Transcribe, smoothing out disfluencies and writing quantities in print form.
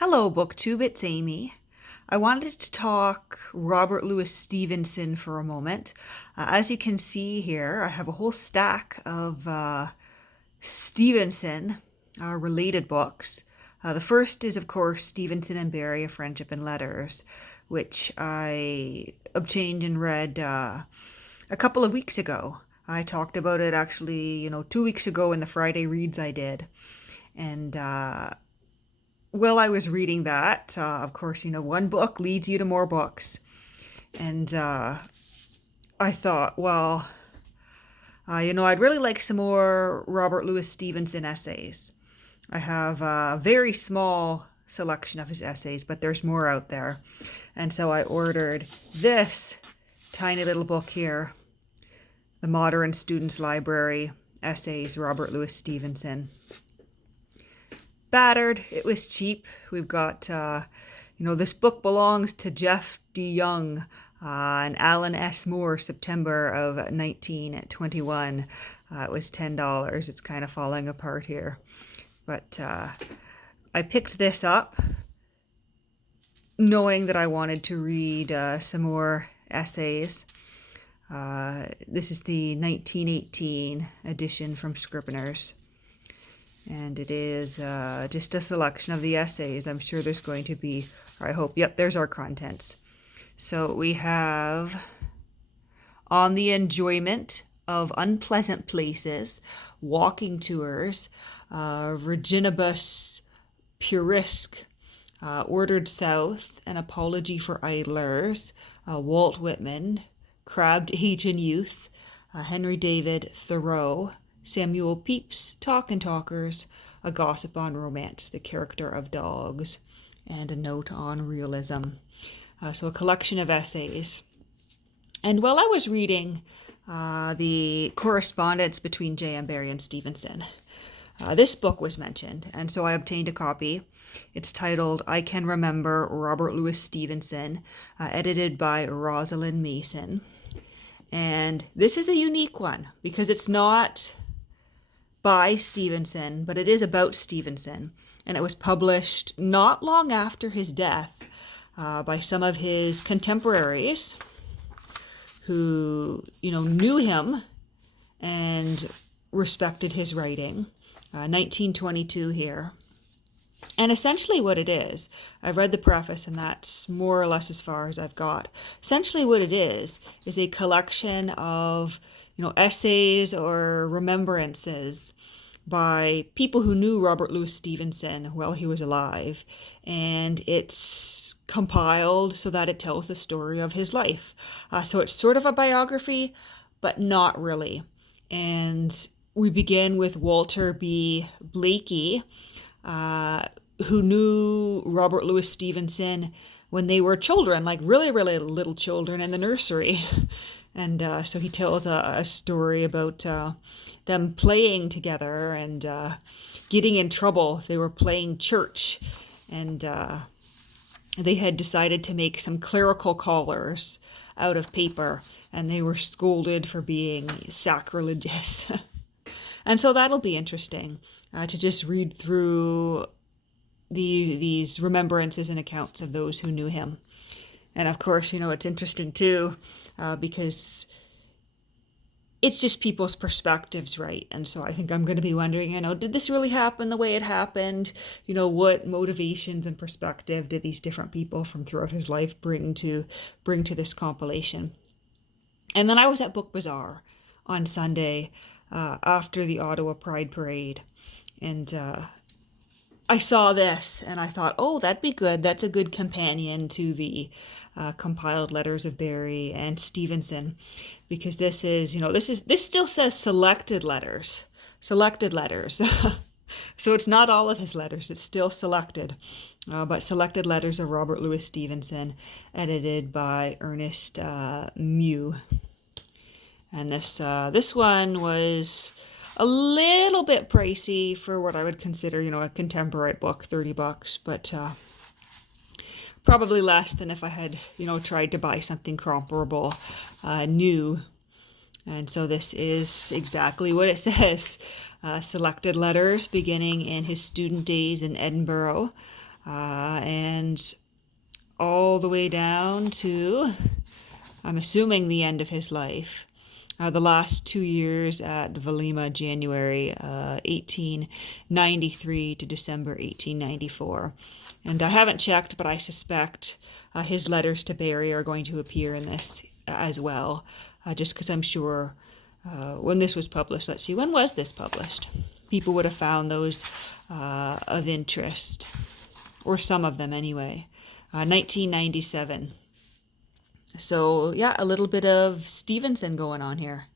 Hello, BookTube, it's Amy. I wanted to talk Robert Louis Stevenson for a moment. As you can see here, I have a whole stack of Stevenson related books. The first is, of course, Stevenson and Barrie, A Friendship in Letters, which I obtained and read a couple of weeks ago. I talked about it actually, 2 weeks ago in the Friday Reads I did. And while I was reading that, of course, one book leads you to more books. And I thought, well, I'd really like some more Robert Louis Stevenson essays. I have a very small selection of his essays, but there's more out there. And so I ordered this tiny little book here, The Modern Student's Library Essays, Robert Louis Stevenson. Battered, it was cheap. We've got, this book belongs to Jeff D. Young and Alan S. Moore, September of 1921. It was $10. It's kind of falling apart here. But I picked this up knowing that I wanted to read some more essays. This is the 1918 edition from Scribner's. And it is just a selection of the essays. I'm sure there's going to be, or I hope, yep, there's our contents. So we have On the Enjoyment of Unpleasant Places, Walking Tours, Reginibus Purisque, Ordered South, An Apology for Idlers, Walt Whitman, Crabbed Age and Youth, Henry David Thoreau, Samuel Pepys, Talk and Talkers, A Gossip on Romance, The Character of Dogs, and A Note on Realism. So a collection of essays. And while I was reading the correspondence between J.M. Barrie and Stevenson, this book was mentioned, and so I obtained a copy. It's titled I Can Remember Robert Louis Stevenson, edited by Rosalind Mason. And this is a unique one because it's not by Stevenson, but it is about Stevenson. And it was published not long after his death by some of his contemporaries who, knew him and respected his writing. 1922 here. And essentially what it is, I've read the preface and that's more or less as far as I've got. Essentially what it is a collection of, essays or remembrances by people who knew Robert Louis Stevenson while he was alive. And it's compiled so that it tells the story of his life. So it's sort of a biography, but not really. And we begin with Walter B. Blakey, who knew Robert Louis Stevenson when they were children, like really, really little children in the nursery. And so he tells a story about them playing together and getting in trouble. They were playing church, and they had decided to make some clerical collars out of paper, and they were scolded for being sacrilegious. And so that'll be interesting to just read through these remembrances and accounts of those who knew him. And of course, it's interesting too, because it's just people's perspectives, right? And so I think I'm going to be wondering, did this really happen the way it happened? What motivations and perspective did these different people from throughout his life bring to this compilation? And then I was at Book Bazaar on Sunday after the Ottawa Pride Parade, and I saw this and I thought, oh, that'd be good. That's a good companion to the compiled letters of Barrie and Stevenson, because this still says selected letters. So it's not all of his letters. It's still selected, but selected letters of Robert Louis Stevenson, edited by Ernest Mew. And this one was a little bit pricey for what I would consider, a contemporary book, $30, but probably less than if I had, tried to buy something comparable new. And so this is exactly what it says. Selected letters beginning in his student days in Edinburgh, and all the way down to, I'm assuming, the end of his life. The last 2 years at Vailima, January 1893 to December 1894. And I haven't checked, but I suspect his letters to Barry are going to appear in this as well, just because I'm sure when this was published, let's see, when was this published? People would have found those of interest, or some of them anyway. 1997. So yeah, a little bit of Stevenson going on here.